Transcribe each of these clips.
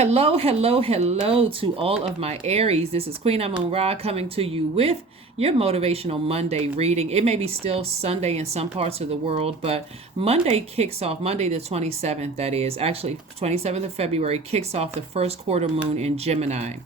Hello, hello, hello to all of my Aries. This is Queen Amun Ra coming to you with your Motivational Monday reading. It may be still Sunday in some parts of the world, but Monday kicks off, Monday the 27th, that is, actually 27th of February, kicks off the first quarter moon in Gemini.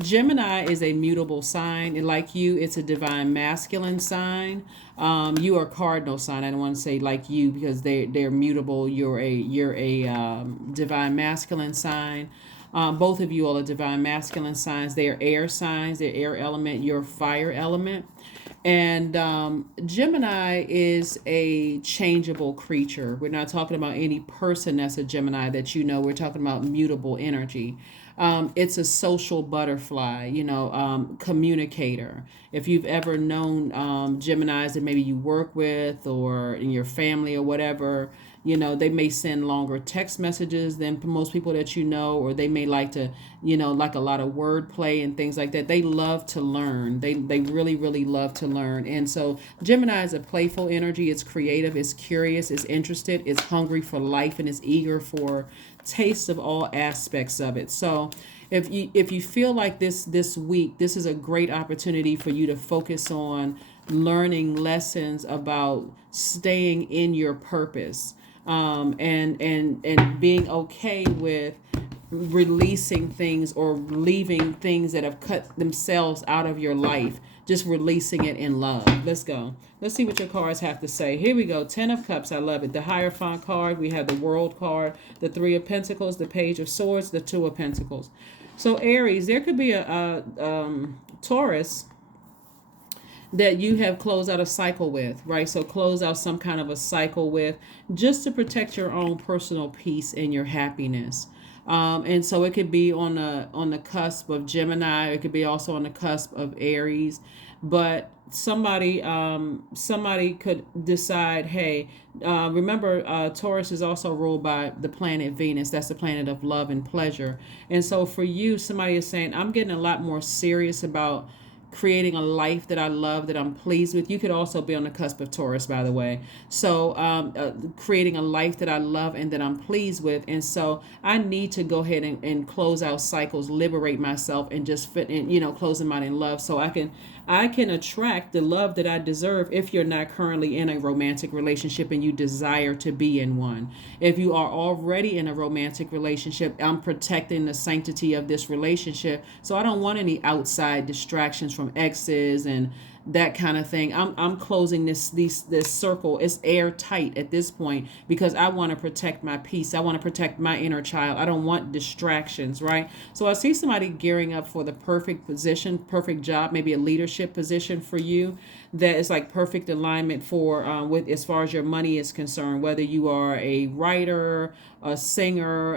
Gemini is a mutable sign. And like you, it's a divine masculine sign. You are a cardinal sign. I don't want to say like you because they're mutable. You're a divine masculine sign. Both of you all are divine masculine signs. They are air signs. They're air element. You're fire element. And Gemini is a changeable creature. We're not talking about any person that's a Gemini that you know. We're talking about mutable energy. It's a social butterfly, communicator. If you've ever known Geminis that maybe you work with or in your family or whatever, they may send longer text messages than most people that you know, or they may like to, like a lot of wordplay and things like that. They love to learn. They really, really love to learn. And so Gemini is a playful energy. It's creative, it's curious, it's interested, it's hungry for life, and it's eager for taste of all aspects of it. So if you feel like this week, this is a great opportunity for you to focus on learning lessons about staying in your purpose, and being okay with releasing things or leaving things that have cut themselves out of your life, just releasing it in love. Let's go. Let's see what your cards have to say. Here we go. 10 of Cups. I love it. The Hierophant card. We have the World card, the Three of Pentacles, the Page of Swords, the Two of Pentacles. So Aries, there could be a Taurus that you have closed out a cycle with, right? So close out some kind of a cycle with, just to protect your own personal peace and your happiness. And so it could be on the cusp of Gemini. It could be also on the cusp of Aries. But somebody could decide, hey, remember, Taurus is also ruled by the planet Venus. That's the planet of love and pleasure. And so for you, somebody is saying, I'm getting a lot more serious about creating a life that I love, that I'm pleased with. You could also be on the cusp of Taurus, by the way. So creating a life that I love and that I'm pleased with. And so I need to go ahead and close out cycles, liberate myself, and just fit in, close them out in love, so I can attract the love that I deserve. If you're not currently in a romantic relationship and you desire to be in one. If you are already in a romantic relationship, I'm protecting the sanctity of this relationship. So I don't want any outside distractions from exes and that kind of thing. I'm closing this circle. It's airtight at this point because I want to protect my peace. I want to protect my inner child. I don't want distractions, right? So I see somebody gearing up for the perfect position, perfect job, maybe a leadership position for you that is like perfect alignment for with as far as your money is concerned. Whether you are a writer, a singer,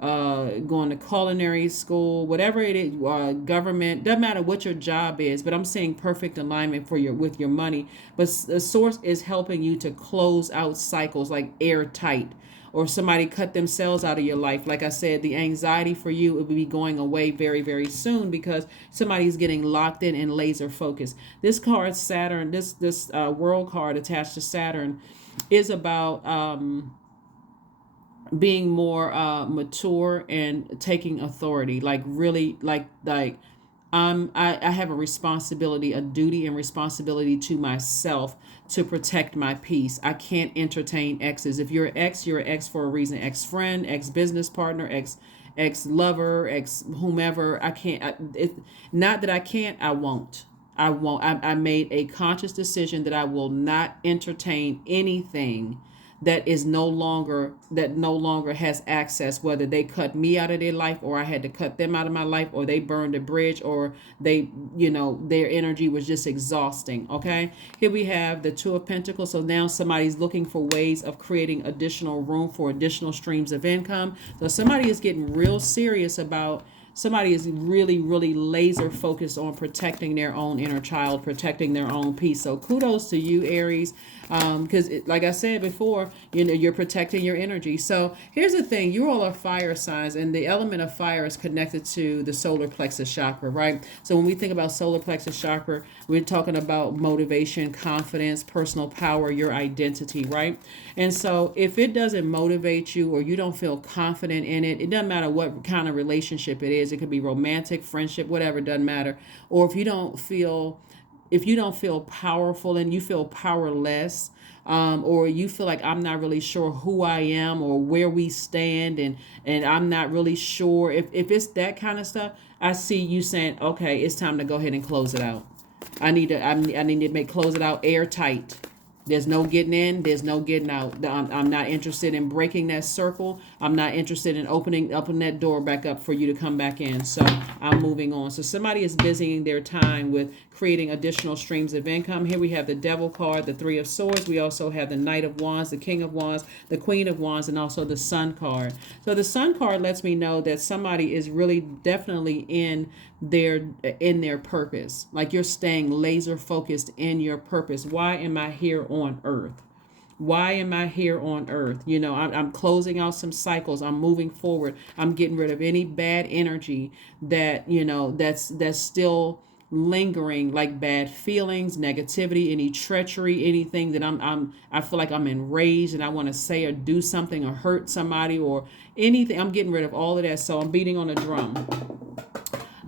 going to culinary school, whatever it is, government, doesn't matter what your job is, but I'm saying perfect alignment for with your money. But the source is helping you to close out cycles like airtight, or somebody cut themselves out of your life. Like I said, the anxiety for you will be going away very, very soon because somebody's getting locked in and laser focused. This card, Saturn, this world card attached to Saturn is about being more mature and taking authority, like really like I have a responsibility, a duty and responsibility to myself to protect my peace. I can't entertain exes. If you're an ex, you're an ex for a reason. Ex friend, ex business partner, ex lover, ex whomever. I can't. Not that I can't. I won't. I made a conscious decision that I will not entertain anything that no longer has access, whether they cut me out of their life or I had to cut them out of my life, or they burned a bridge, or they, their energy was just exhausting. Okay, here we have the Two of Pentacles. So now somebody's looking for ways of creating additional room for additional streams of income. So somebody is getting real serious about Somebody is really, really laser focused on protecting their own inner child, protecting their own peace. So kudos to you, Aries, because like I said before, you're protecting your energy. So here's the thing: you all are fire signs, and the element of fire is connected to the solar plexus chakra, right? So when we think about solar plexus chakra, we're talking about motivation, confidence, personal power, your identity, right? And so if it doesn't motivate you or you don't feel confident in it, it doesn't matter what kind of relationship it is. It could be romantic, friendship, whatever, it doesn't matter. Or if you don't feel powerful and you feel powerless, or you feel like I'm not really sure who I am or where we stand, and I'm not really sure if it's that kind of stuff, I see you saying, okay, it's time to go ahead and close it out. I need to close it out airtight. There's no getting in. There's no getting out. I'm not interested in breaking that circle. I'm not interested in opening that door back up for you to come back in. So I'm moving on. So somebody is busying their time with creating additional streams of income. Here we have the Devil card, the Three of Swords. We also have the Knight of Wands, the King of Wands, the Queen of Wands, and also the Sun card. So the Sun card lets me know that somebody is really definitely in their purpose. Like you're staying laser focused in your purpose. Why am I here on earth? Why am I here on earth? I'm closing out some cycles. I'm moving forward. I'm getting rid of any bad energy that's still lingering, like bad feelings, negativity, any treachery, anything that I feel like I'm enraged and I want to say or do something or hurt somebody or anything. I'm getting rid of all of that. So I'm beating on a drum.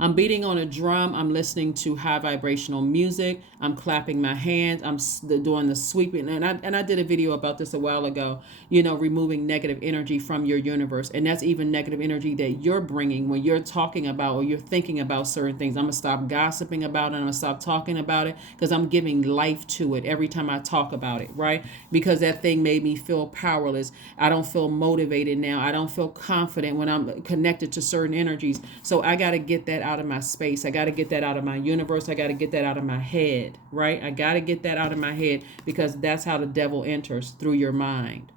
I'm listening to high vibrational music. I'm clapping my hands. I'm doing the sweeping. And I did a video about this a while ago, removing negative energy from your universe. And that's even negative energy that you're bringing when you're talking about or you're thinking about certain things. I'm going to stop gossiping about it. I'm going to stop talking about it because I'm giving life to it every time I talk about it, right? Because that thing made me feel powerless. I don't feel motivated now. I don't feel confident when I'm connected to certain energies. So I got to get that out of my space. I got to get that out of my universe. I got to get that out of my head, right? I got to get that out of my head because that's how the devil enters, through your mind.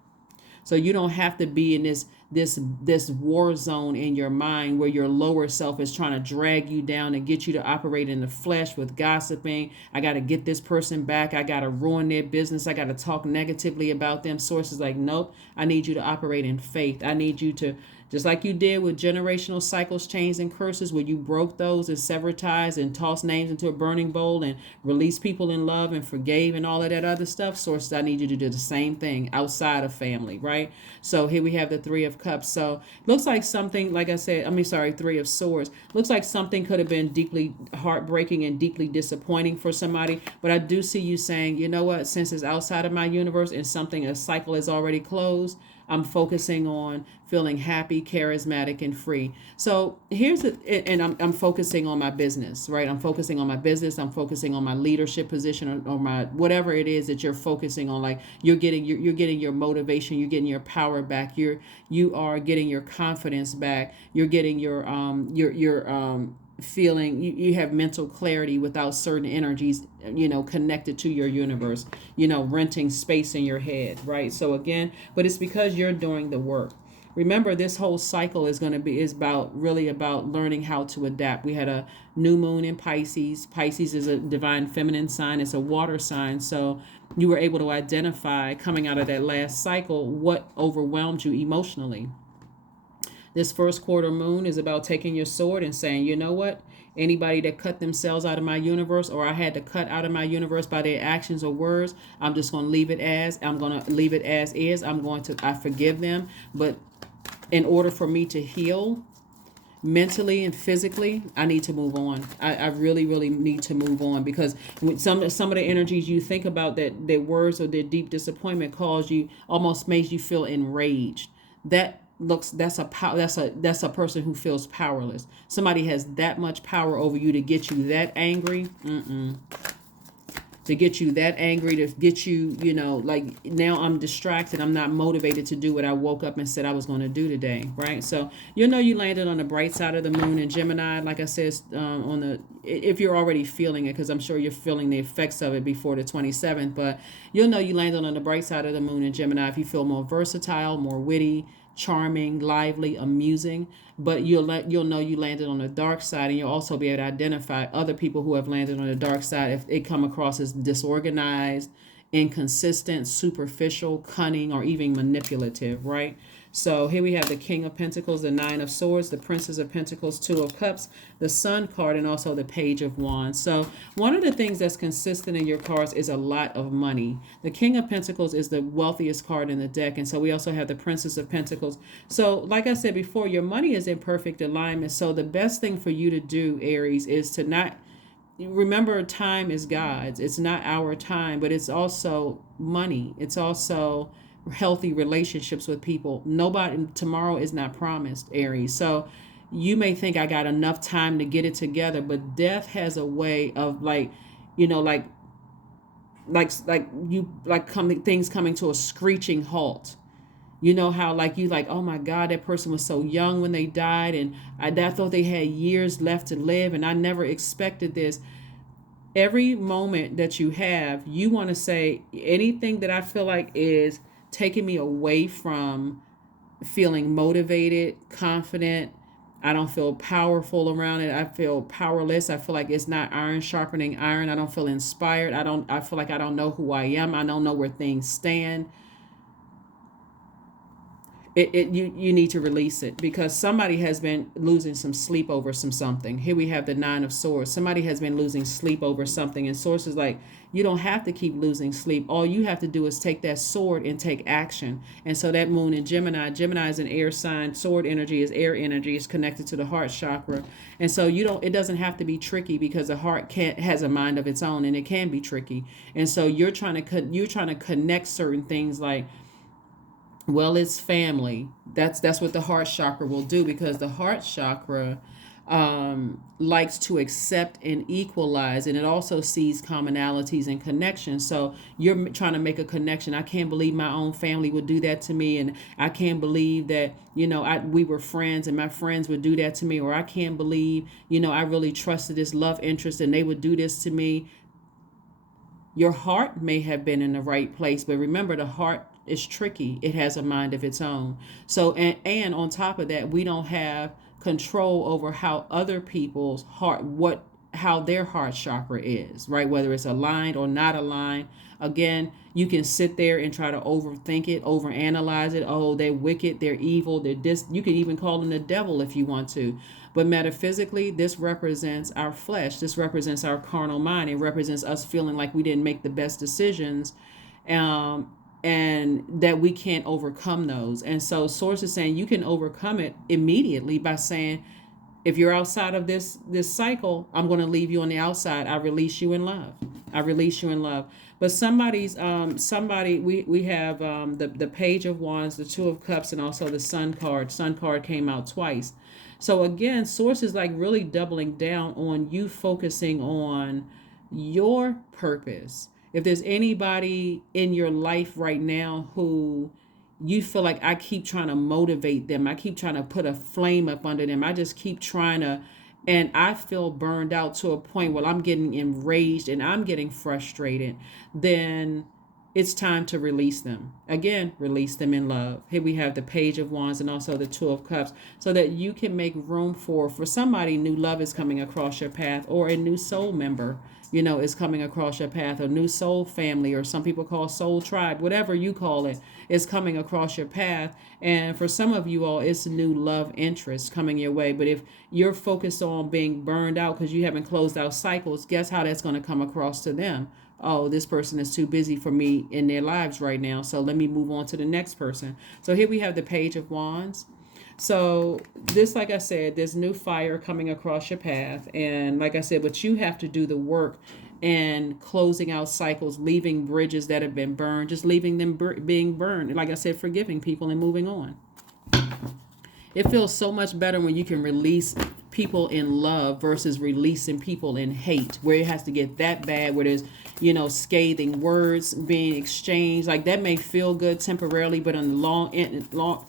So you don't have to be in this war zone in your mind where your lower self is trying to drag you down and get you to operate in the flesh with gossiping. I got to get this person back. I got to ruin their business. I got to talk negatively about them. Sources like, nope, I need you to operate in faith. I need you to, just like you did with generational cycles, chains, and curses, where you broke those and severed ties and tossed names into a burning bowl and released people in love and forgave and all of that other stuff. Sources, I need you to do the same thing outside of family, right? So here we have the Three of Cups. So looks like something, like I said, Three of Swords. Looks like something could have been deeply heartbreaking and deeply disappointing for somebody. But I do see you saying, you know what, since it's outside of my universe and a cycle is already closed, I'm focusing on feeling happy, charismatic, and free. So I'm focusing on my business, right? I'm focusing on my business. I'm focusing on my leadership position or my whatever it is that you're focusing on. Like you're getting your motivation, you're getting your power back. You are getting your confidence back. You're getting your feeling you have mental clarity without certain energies connected to your universe, renting space in your head, right? So again, but it's because you're doing the work. Remember, this whole cycle is really about learning how to adapt. We had a new moon in Pisces. Pisces is a divine feminine sign. It's a water sign. So you were able to identify, coming out of that last cycle, what overwhelmed you emotionally. This first quarter moon is about taking your sword and saying, you know what? Anybody that cut themselves out of my universe, or I had to cut out of my universe by their actions or words, I'm just going to leave it as. I'm going to leave it as is. I forgive them. But in order for me to heal mentally and physically, I need to move on. I really, really need to move on, because when some of the energies you think about, that their words or their deep disappointment almost makes you feel enraged. That's a person who feels powerless. Somebody has that much power over you to get you that angry. To get you that angry, to get you, like, now I'm distracted. I'm not motivated to do what I woke up and said I was going to do today, right? So you landed on the bright side of the moon in Gemini. Like I said, if you're already feeling it, because I'm sure you're feeling the effects of it before the 27th, but you landed on the bright side of the moon in Gemini if you feel more versatile, more witty, charming, lively, amusing, but you'll know you landed on the dark side, and you'll also be able to identify other people who have landed on the dark side if they come across as disorganized, inconsistent, superficial, cunning, or even manipulative, right? So here we have the King of Pentacles, the Nine of Swords, the Princess of Pentacles, Two of Cups, the Sun card, and also the Page of Wands. So one of the things that's consistent in your cards is a lot of money. The King of Pentacles is the wealthiest card in the deck, and so we also have the Princess of Pentacles. So like I said before, your money is in perfect alignment. So the best thing for you to do, Aries, is to not remember time is God's. It's not our time, but it's also money. It's also healthy relationships with people. Nobody, tomorrow is not promised, Aries. So you may think I got enough time to get it together, but death has a way of like, you know, things coming to a screeching halt. You know how like you like, oh my God, that person was so young when they died, and I thought they had years left to live, and I never expected this. Every moment that you have, you want to say anything that I feel like is taking me away from feeling motivated, confident. I don't feel powerful around it. I feel powerless. I feel like it's not iron sharpening iron. I don't feel inspired. I feel like I don't know who I am. I don't know where things stand. You need to release it, because somebody has been losing some sleep over something. Here we have the Nine of Swords. Somebody has been losing sleep over something, and Source is like, you don't have to keep losing sleep. All you have to do is take that sword and take action. And so that moon in Gemini is an air sign. Sword energy is air energy. It's connected to the heart chakra. And so it doesn't have to be tricky, because the heart has a mind of its own, and it can be tricky. And so you're trying to connect certain things like, well, it's family. That's what the heart chakra will do, because the heart chakra likes to accept and equalize, and it also sees commonalities and connections. So you're trying to make a connection. I can't believe my own family would do that to me, and I can't believe that we were friends and my friends would do that to me, or I can't believe I really trusted this love interest and they would do this to me. Your heart may have been in the right place, but remember, the heart is tricky. It has a mind of its own. So, and on top of that, we don't have control over how other people's how their heart chakra is, right? Whether it's aligned or not aligned. Again, you can sit there and try to overthink it, overanalyze it. Oh, they're wicked, they're evil, they're this. You can even call them the devil if you want to. But metaphysically, this represents our flesh. This represents our carnal mind. It represents us feeling like we didn't make the best decisions, and that we can't overcome those. And so Source is saying you can overcome it immediately by saying, if you're outside of this cycle, I'm going to leave you on the outside. I release you in love. I release you in love. But we have the Page of Wands, the Two of Cups, and also the Sun card. Sun card came out twice. So again, Source is like really doubling down on you focusing on your purpose. If there's anybody in your life right now who you feel like I keep trying to motivate them, I keep trying to put a flame up under them, I just keep trying to, and I feel burned out to a point where I'm getting enraged and I'm getting frustrated, then it's time to release them. Again, release them in love. Here we have the Page of Wands and also the Two of Cups, so that you can make room for somebody. New love is coming across your path, or a new soul member is coming across your path, or new soul family, or some people call soul tribe, whatever you call it, is coming across your path. And for some of you all, it's new love interest coming your way. But if you're focused on being burned out because you haven't closed out cycles, guess how that's going to come across to them? Oh, this person is too busy for me in their lives right now, so let me move on to the next person. So here we have the Page of Wands. So this, like I said, there's new fire coming across your path. And like I said, but you have to do the work and closing out cycles, leaving bridges that have been burned, just leaving them being burned. Like I said, forgiving people and moving on. It feels so much better when you can release people in love versus releasing people in hate, where it has to get that bad, where there's, scathing words being exchanged. Like that may feel good temporarily, but in the long,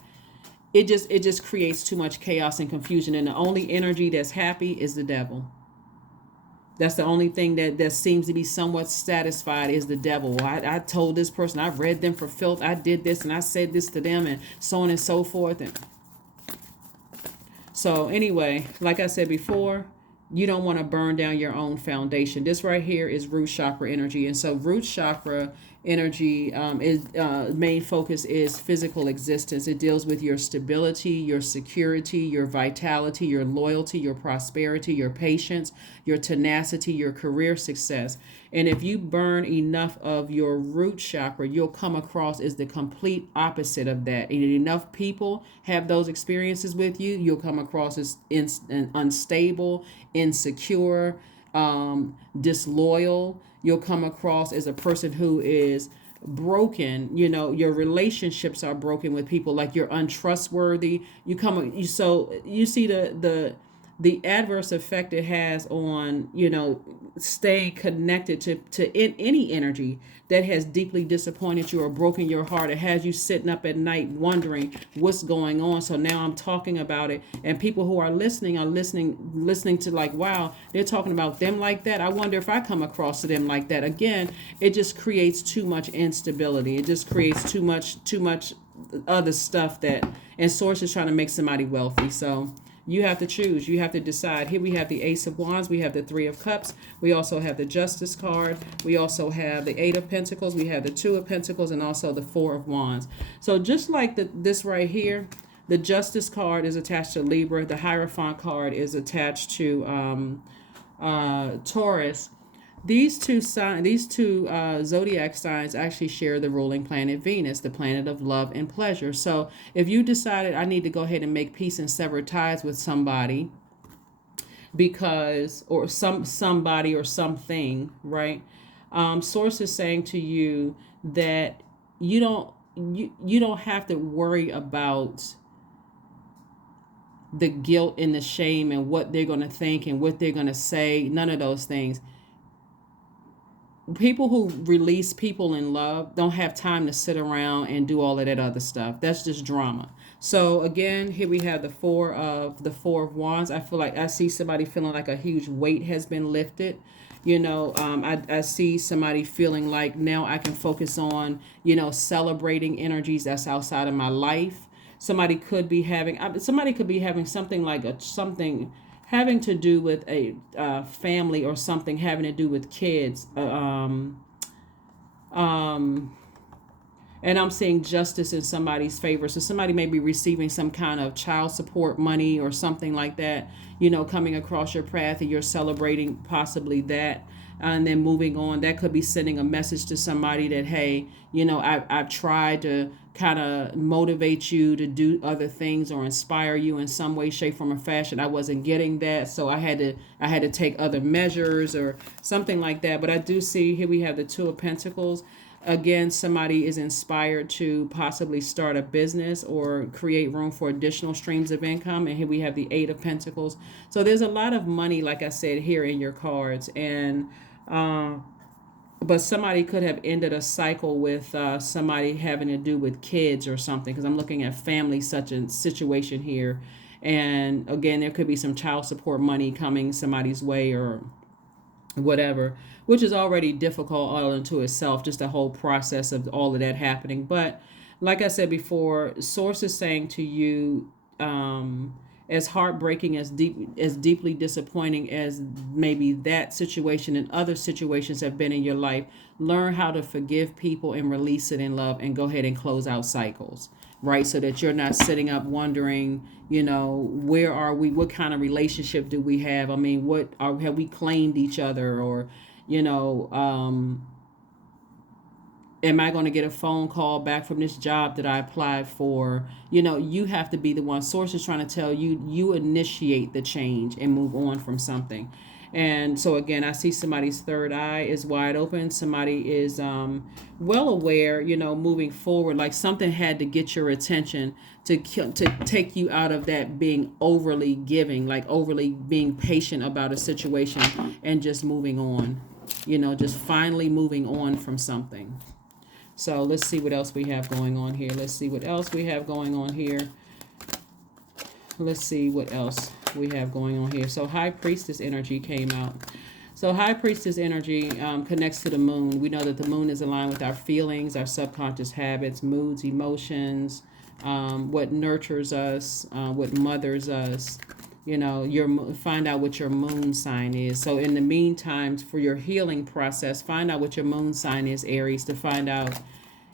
it just creates too much chaos and confusion. And the only energy that's happy is the devil. That's the only thing that seems to be somewhat satisfied is the devil. I told this person, I read them for filth, I did this and I said this to them, and so on and so forth. And so anyway, like I said before, you don't want to burn down your own foundation. This right here is root chakra energy. And so root chakra energy is main focus is physical existence. It deals with your stability, your security, your vitality, your loyalty, your prosperity, your patience, your tenacity, your career success. And if you burn enough of your root chakra, you'll come across as the complete opposite of that. And enough people have those experiences with you, you'll come across as unstable, insecure, disloyal. You'll come across as a person who is broken. You know, your relationships are broken with people, like you're untrustworthy. So you see the adverse effect it has on, you know, staying connected to any energy that has deeply disappointed you or broken your heart. It has you sitting up at night wondering what's going on. So now I'm talking about it, and people who are listening to, like, wow, they're talking about them like that. I wonder if I come across to them like that. Again, it just creates too much instability. It just creates too much other stuff and Source is trying to make somebody wealthy. So you have to choose. You have to decide. Here we have the Ace of Wands. We have the Three of Cups. We also have the Justice card. We also have the Eight of Pentacles. We have the Two of Pentacles and also the Four of Wands. So just like this right here, the Justice card is attached to Libra. The Hierophant card is attached to Taurus. These two zodiac signs actually share the ruling planet Venus, the planet of love and pleasure. So if you decided I need to go ahead and make peace and sever ties with somebody or somebody or something, right? Source is saying to you that you don't have to worry about the guilt and the shame and what they're going to think and what they're going to say. None of those things. People who release people in love don't have time to sit around and do all of that other stuff. That's just drama. So again, here we have the four of wands. I feel like I see somebody feeling like a huge weight has been lifted. You know, I see somebody feeling like now I can focus on, you know, celebrating energies that's outside of my life. Somebody could be having something having to do with a family or something having to do with kids. And I'm seeing justice in somebody's favor. So somebody may be receiving some kind of child support money or something like that, you know, coming across your path, and you're celebrating possibly that. And then moving on, that could be sending a message to somebody that, hey, you know, I've tried to kind of motivate you to do other things or inspire you in some way, shape, form, or fashion. I wasn't getting that, so I had to take other measures or something like that. But I do see here we have the Two of Pentacles. Again, somebody is inspired to possibly start a business or create room for additional streams of income. And here we have the Eight of Pentacles. So there's a lot of money, like I said, here in your cards. And but somebody could have ended a cycle with somebody having to do with kids or something, because I'm looking at family such a situation here. And again, there could be some child support money coming somebody's way or whatever, which is already difficult all into itself, just the whole process of all of that happening. But like I said before, Source is saying to you, as heartbreaking, as deeply disappointing as maybe that situation and other situations have been in your life, learn how to forgive people and release it in love and go ahead and close out cycles, right? So that you're not sitting up wondering, you know, where are we? What kind of relationship do we have? I mean, have we claimed each other? Or, you know, am I going to get a phone call back from this job that I applied for? You know, you have to be the one. Source is trying to tell you, you initiate the change and move on from something. And so again, I see somebody's third eye is wide open. Somebody is well aware, you know, moving forward, like something had to get your attention to take you out of that being overly giving, like overly being patient about a situation and just moving on, you know, just finally moving on from something. So let's see what else we have going on here. Let's see what else we have going on here. Let's see what else we have going on here. So High Priestess energy came out. So high priestess energy connects to the moon. We know that the moon is aligned with our feelings, our subconscious habits, moods, emotions, what nurtures us, what mothers us. You know, find out what your moon sign is. So in the meantime, for your healing process, find out what your moon sign is, Aries, to find out.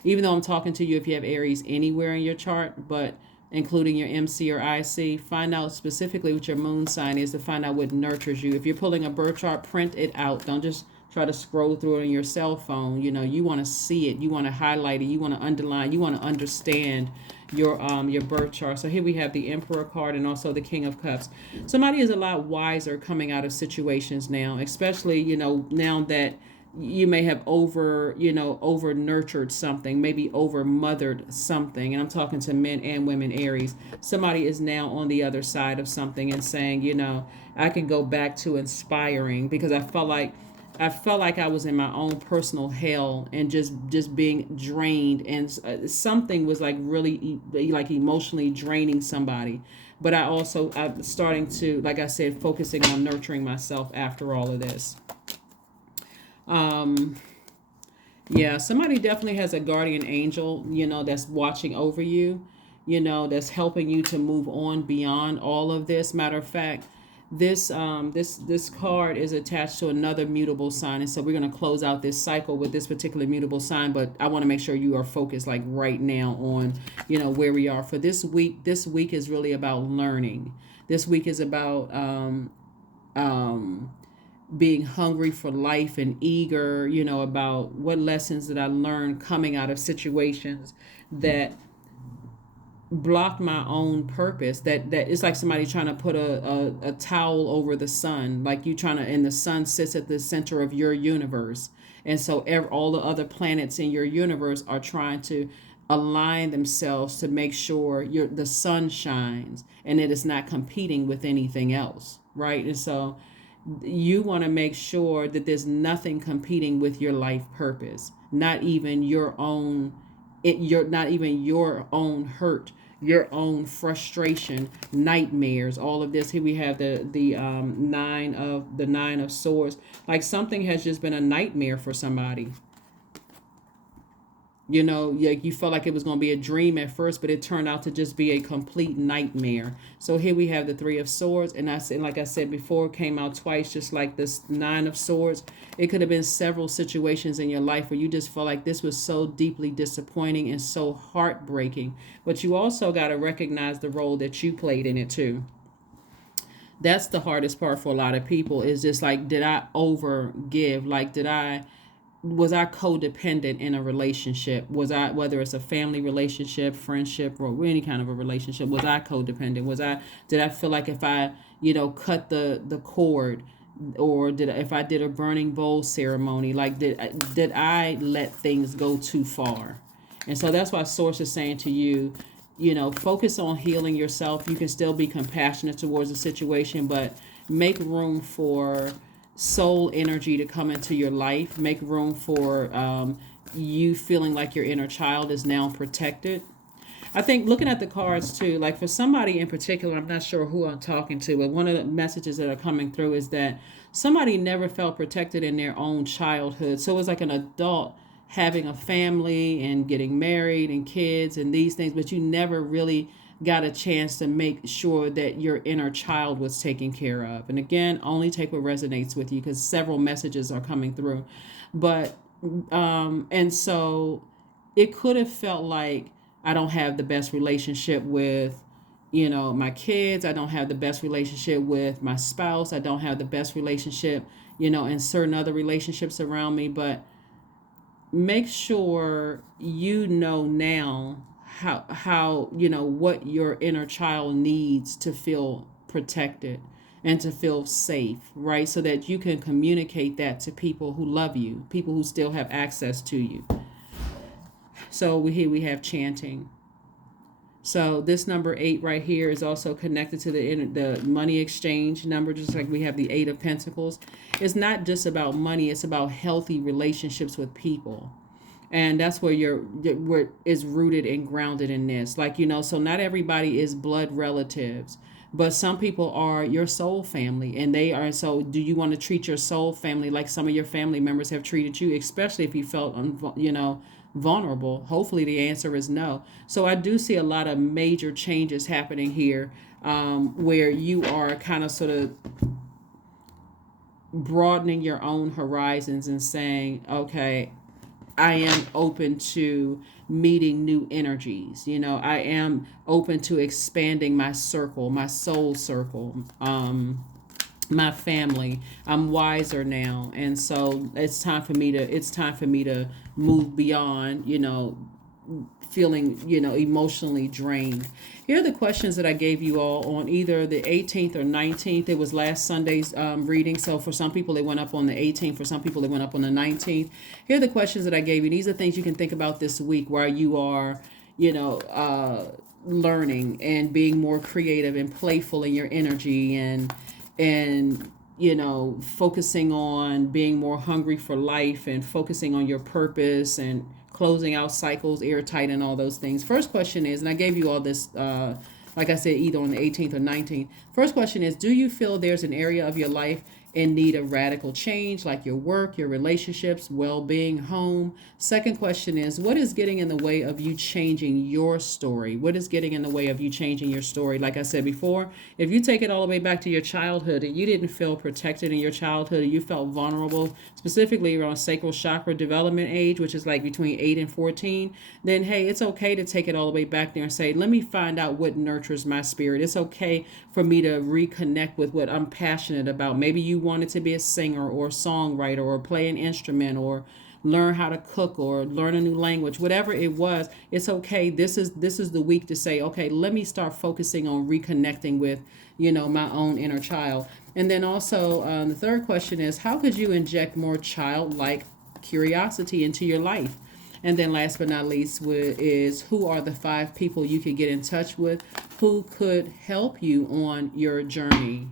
Even though I'm talking to you, if you have Aries anywhere in your chart, but including your MC or IC, find out specifically what your moon sign is to find out what nurtures you. If you're pulling a birth chart, print it out. Don't just try to scroll through it on your cell phone. You know, you want to see it, you want to highlight it, you want to underline, you want to understand your birth chart. So here we have the Emperor card and also the King of Cups. Somebody is a lot wiser coming out of situations now, especially, you know, now that you may have over nurtured something, maybe over mothered something. And I'm talking to men and women, Aries. Somebody is now on the other side of something and saying, you know, I can go back to inspiring, because I felt like I was in my own personal hell and just being drained, and something was like really like emotionally draining somebody. But I'm starting to, like I said, focusing on nurturing myself after all of this. Um, yeah, somebody definitely has a guardian angel, you know, that's watching over you, you know, that's helping you to move on beyond all of this. Matter of fact, this card is attached to another mutable sign, and so we're going to close out this cycle with this particular mutable sign. But I want to make sure you are focused, like right now, on, you know, where we are for this week. This week is really about learning. This week is about um being hungry for life and eager, you know, about what lessons that I learned coming out of situations that blocked my own purpose. That it's like somebody trying to put a towel over the sun, like you trying to, and the sun sits at the center of your universe. And so all the other planets in your universe are trying to align themselves to make sure the sun shines and it is not competing with anything else, right? And so you want to make sure that there's nothing competing with your life purpose, not even your own, not even your own hurt, your own frustration, nightmares, all of this. Here we have the nine of swords. Like something has just been a nightmare for somebody. You know, like you felt like it was going to be a dream at first, but it turned out to just be a complete nightmare. So here we have the Three of Swords, and like I said before, it came out twice, just like this Nine of Swords. It could have been several situations in your life where you just felt like this was so deeply disappointing and so heartbreaking. But you also got to recognize the role that you played in it too. That's the hardest part for a lot of people, is just like, did I over give? Like, was I codependent in a relationship? Was I, whether it's a family relationship, friendship, or any kind of a relationship, was I codependent? Did I feel like if I, you know, cut the cord, or if I did a burning bowl ceremony, like did I let things go too far? And so that's why Source is saying to you, you know, focus on healing yourself. You can still be compassionate towards the situation, but make room for soul energy to come into your life. Make room for you feeling like your inner child is now protected. I think looking at the cards too, like for somebody in particular, I'm not sure who I'm talking to, but one of the messages that are coming through is that somebody never felt protected in their own childhood. So it's like an adult having a family and getting married and kids and these things, but you never really got a chance to make sure that your inner child was taken care of. And again, only take what resonates with you, because several messages are coming through. But and so it could have felt like, I don't have the best relationship with, you know, my kids. I don't have the best relationship with my spouse. I don't have the best relationship, you know, in certain other relationships around me. But make sure you know now how you know what your inner child needs to feel protected and to feel safe, right? So that you can communicate that to people who love you, people who still have access to you. So here we have chanting. So this number 8 right here is also connected to the money exchange number, just like we have the 8 of Pentacles. It's not just about money, it's about healthy relationships with people. And that's where it's rooted and grounded in this. Like, you know, so not everybody is blood relatives, But some people are your soul family, and they are. So do you want to treat your soul family like some of your family members have treated you, especially if you felt vulnerable? Hopefully the answer is no. So I do see a lot of major changes happening here, where you are kind of sort of broadening your own horizons and saying, okay, I am open to meeting new energies. I am open to expanding my circle, my soul circle, my family. I'm wiser now, and so it's time for me to move beyond, feeling, emotionally drained. Here are the questions that I gave you all on either the 18th or 19th. It was last Sunday's reading. So for some people, it went up on the 18th. For some people, it went up on the 19th. Here are the questions that I gave you. These are things you can think about this week while you are, learning and being more creative and playful in your energy, and focusing on being more hungry for life and focusing on your purpose and closing out cycles, airtight, and all those things. First question is, and I gave you all this, like I said, either on the 18th or 19th. First question is, do you feel there's an area of your life in need of radical change, like your work, your relationships, well-being, home? Second question is, what is getting in the way of you changing your story? What is getting in the way of you changing your story? Like I said before, if you take it all the way back to your childhood and you didn't feel protected in your childhood, and you felt vulnerable, specifically around sacral chakra development age, which is like between 8 and 14, then hey, it's okay to take it all the way back there and say, let me find out what nurtures my spirit. It's okay for me to reconnect with what I'm passionate about. Maybe you wanted to be a singer or songwriter or play an instrument or learn how to cook or learn a new language, whatever it was. It's okay. This is the week to say, okay, let me start focusing on reconnecting with, my own inner child. And then also, the third question is, how could you inject more childlike curiosity into your life? And then last but not least is, who are the 5 people you could get in touch with who could help you on your journey?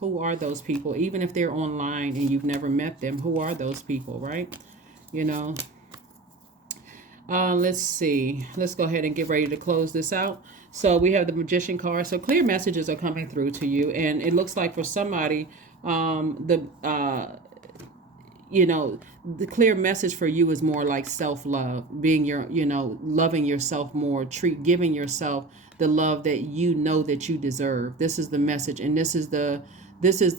Who are those people? Even if they're online and you've never met them, who are those people, right? You know, let's see. Let's go ahead and get ready to close this out. So we have the Magician card. So clear messages are coming through to you. And it looks like for somebody, the clear message for you is more like self-love, being loving yourself more, giving yourself the love that that you deserve. This is the message, and this is the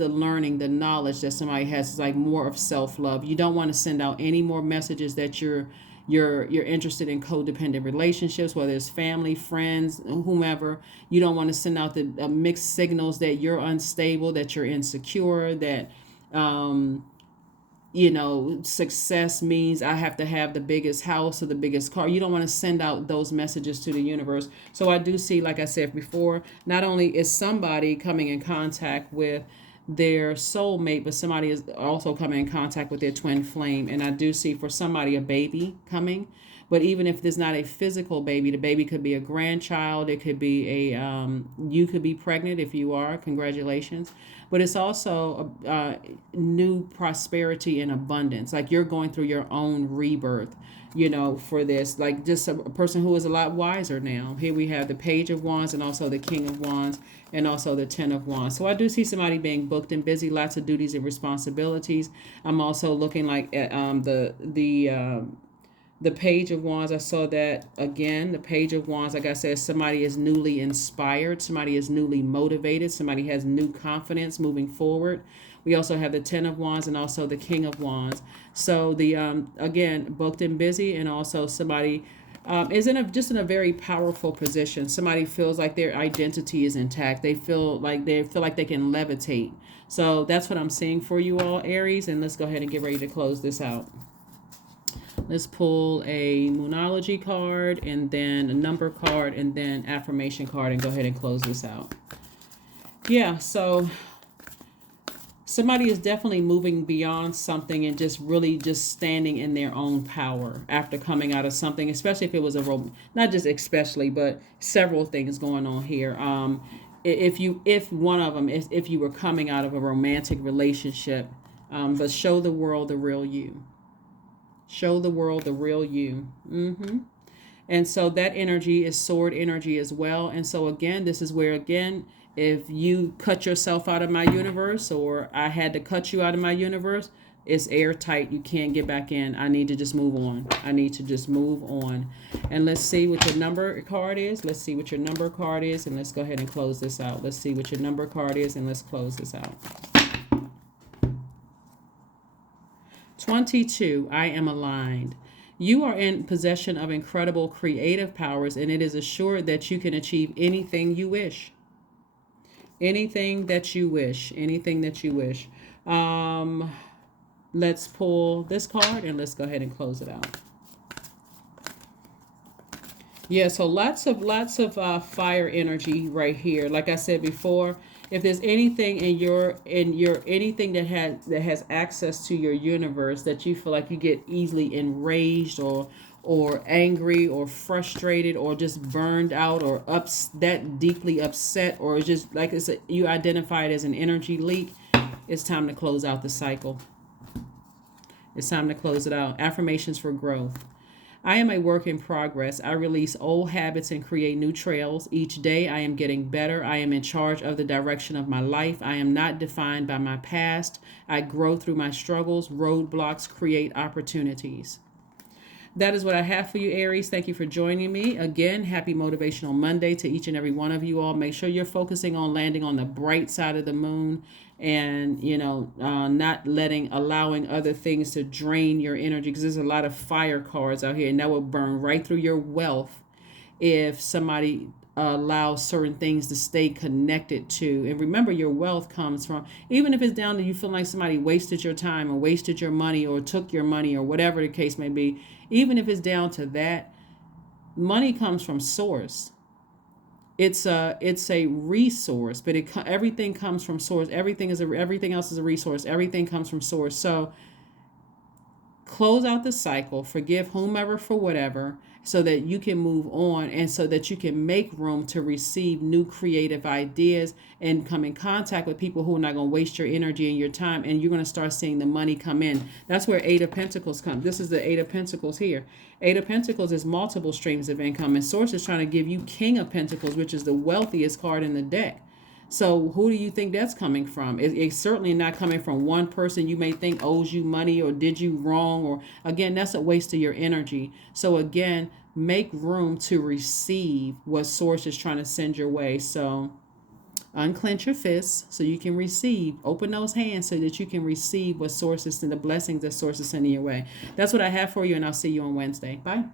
learning, the knowledge that somebody has. Is like more of self-love. You don't want to send out any more messages that you're interested in codependent relationships, whether it's family, friends, whomever. You don't want to send out the mixed signals that you're unstable, that you're insecure, that success means I have to have the biggest house or the biggest car. You don't want to send out those messages to the universe. So I do see, like I said before, not only is somebody coming in contact with their soulmate, but somebody is also coming in contact with their twin flame. And I do see for somebody a baby coming. But even if there's not a physical baby, the baby could be a grandchild. It could be you could be pregnant if you are. Congratulations. But it's also a new prosperity and abundance. Like you're going through your own rebirth, for this. Like just a person who is a lot wiser now. Here we have the Page of Wands and also the King of Wands and also the Ten of Wands. So I do see somebody being booked and busy, lots of duties and responsibilities. I'm also looking like at the Page of Wands. I saw that again. The Page of Wands, like I said, somebody is newly inspired. Somebody is newly motivated. Somebody has new confidence moving forward. We also have the Ten of Wands and also the King of Wands. So the again, booked and busy, and also somebody is just in a very powerful position. Somebody feels like their identity is intact. They feel like they can levitate. So that's what I'm seeing for you all, Aries. And let's go ahead and get ready to close this out. Let's pull a Moonology card and then a number card and then affirmation card and go ahead and close this out. Yeah, so somebody is definitely moving beyond something and just really just standing in their own power after coming out of something, especially if it was not just especially, but several things going on here. If you were coming out of a romantic relationship, but show the world the real you. Show the world the real you. And so that energy is sword energy as well. And so again, this is where, again, If you cut yourself out of my universe, or I had to cut you out of my universe, it's airtight. You can't get back in. I need to just move on. I need to just move on. And let's see what your number card is. Let's see what your number card is. And let's go ahead and close this out. Let's see what your number card is. And let's close this out. 22. I am aligned. You are in possession of incredible creative powers, and it is assured that you can achieve anything you wish. Anything that you wish. Anything that you wish. Let's pull this card and let's go ahead and close it out. Yeah, so lots of fire energy right here. Like I said before, if there's anything in your anything that has access to your universe that you feel like you get easily enraged or angry or frustrated or just burned out or that deeply upset, or just like you identify it as an energy leak, it's time to close out the cycle. It's time to close it out. Affirmations for growth. I am a work in progress. I release old habits and create new trails. Each day I am getting better. I am in charge of the direction of my life. I am not defined by my past. I grow through my struggles. Roadblocks create opportunities. That is what I have for you, Aries. Thank you for joining me. Again, happy Motivational Monday to each and every one of you all. Make sure you're focusing on landing on the bright side of the moon and, not allowing other things to drain your energy, because there's a lot of fire cards out here, and that will burn right through your wealth if somebody allows certain things to stay connected to. And remember, your wealth comes from, even if it's down to you feeling like somebody wasted your time or wasted your money or took your money or whatever the case may be, even if it's down to that, money comes from source. It's a resource, but everything comes from source. Everything else is a resource. Everything comes from source. So close out the cycle, forgive whomever for whatever, so that you can move on and so that you can make room to receive new creative ideas and come in contact with people who are not going to waste your energy and your time, and you're going to start seeing the money come in. That's where Eight of Pentacles come. This is the Eight of Pentacles here. Eight of Pentacles is multiple streams of income, and Source is trying to give you King of Pentacles, which is the wealthiest card in the deck. So who do you think that's coming from? It's certainly not coming from one person you may think owes you money or did you wrong, or again, that's a waste of your energy. So again, make room to receive what Source is trying to send your way. So unclench your fists so you can receive. Open those hands so that you can receive what Source is, and the blessings that Source is sending your way. That's what I have for you, and I'll see you on Wednesday. Bye.